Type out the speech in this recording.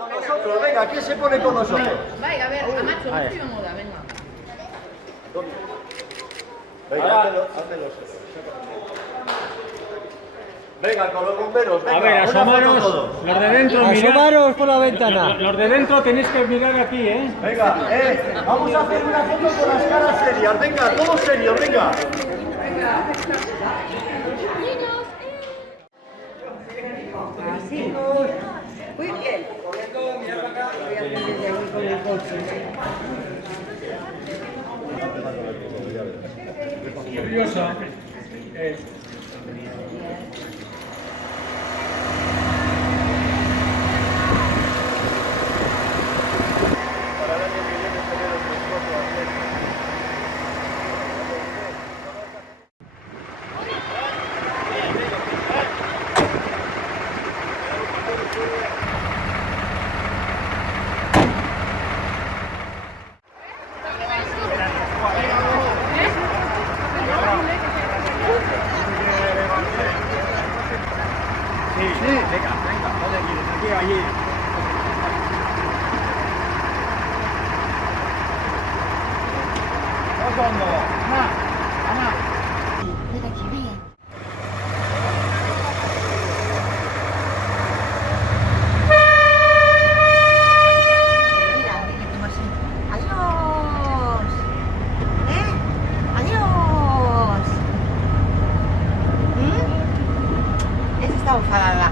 Con nosotros, venga, ¿quién se pone con nosotros? Venga, a ver, a macho, no estoy moda, venga. Venga, hazlo. Venga, con los bomberos, venga. A ver, una foto asomaros, todos. los de dentro, mirad. Asomaros por la ventana. Los de dentro tenéis que mirar aquí, ¿eh? Venga, vamos a hacer una foto con las caras serias. Venga, todos serios, venga. Así. Muy bien. Curiosa. Para el año que viene tener otro esfuerzo a hacer. Sí, venga, ¿dónde quieres? Aquí o allí. Mira, dile como así. Adiós. Adiós. Esa está enfadada.